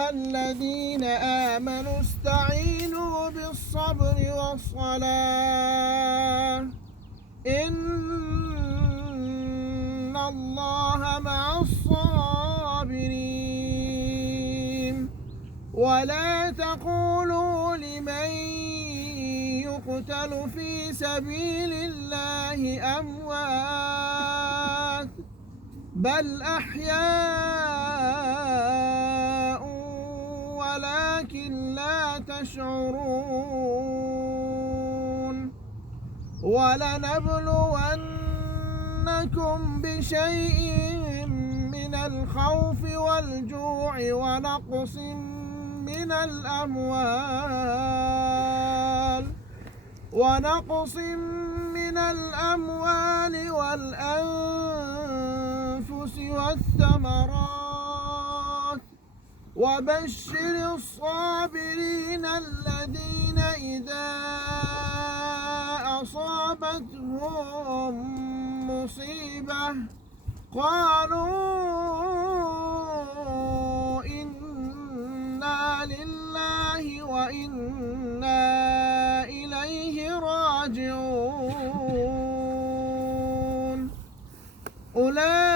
أيها الذين آمنوا استعينوا بالصبر والصلاة إن الله مع الصابرين ولا تقولوا لمن يقتل في سبيل الله أموات بل أحياء ولكن لا تشعرون ولنبلونكم بشيء من الخوف والجوع ونقص من الأموال والأنفس والثمرات وبشر الصابرين الذين إذا أصابتهم مصيبة قالوا إنا لله وإنا إليه راجعون أولئك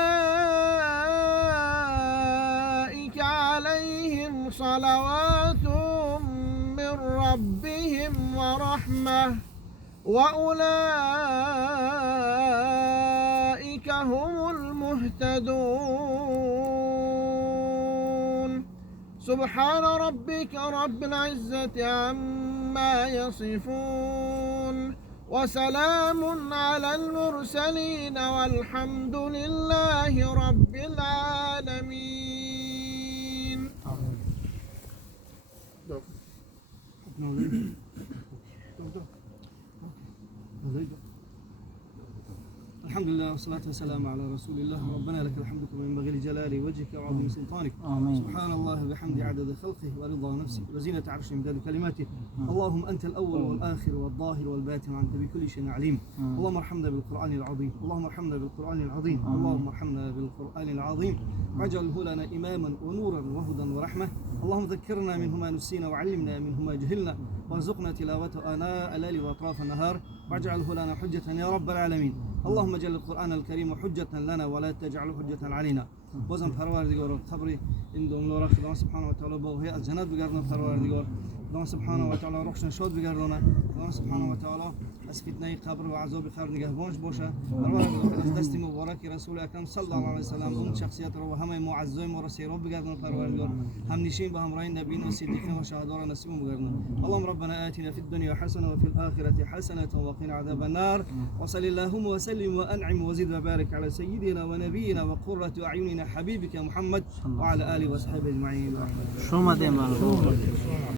عليهم صلوات من ربهم ورحمة وأولئك هم المهتدون سبحان ربك رب العزة عما يصفون وسلام على المرسلين والحمد لله رب العالمين. الحمد لله والصلاة والسلام على رسول الله. ربنا لك الحمد كما ينبغي لجلال وجهك وعظيم سلطانك. آمين. سبحان الله وبحمده عدد خلقه ورضا نفسه وزينة عرشه مداد كلماته. اللهم أنت الأول والآخر والظاهر والباطن وأنت بكل شيء عليم. اللهم ارحمنا بالقرآن العظيم. اللهم ارحمنا بالقرآن العظيم. اللهم ارحمنا بالقرآن العظيم واجعله لنا إماما ونورا وهدى ورحمة. اللهم ذكرنا منه ما نسينا وعلمنا منه ما جهلنا وارزقنا تلاوته آناء الليل وأطراف النهار واجعله لنا حجة يا رب العالمين. اللهم اجعل القرآن الكريم حجة لنا ولا تجعله حجة علينا. بازم پروردگار خبری این دنیا را خدا سبحانه و تعالی با هی از جنت بگردونه. پروردگار خدا سبحانه و تعالی روحش شاد بگردونه. خدا سبحانه و تعالی از فتنه قبر و عذاب قبر نگهبانش باشه. پروردگار از دست مبارک رسول اکرم صلی الله علیه و سلم اون شخصیت رو و همه معزای ما را سیراب بگردونه. پروردگار هم نشین به همراه نبیین و صدیقین و شهدا را نصیب بگردونه. اللهم ربنا آتنا في الدنيا حسنة وفي الآخرة حسنة وقنا عذاب النار. وصلى اللهم وسلم وأنعم وزد وبارك على سيدنا ونبينا وقرة أعيننا حبيبك محمد وعلى آله وصحبه أجمعين.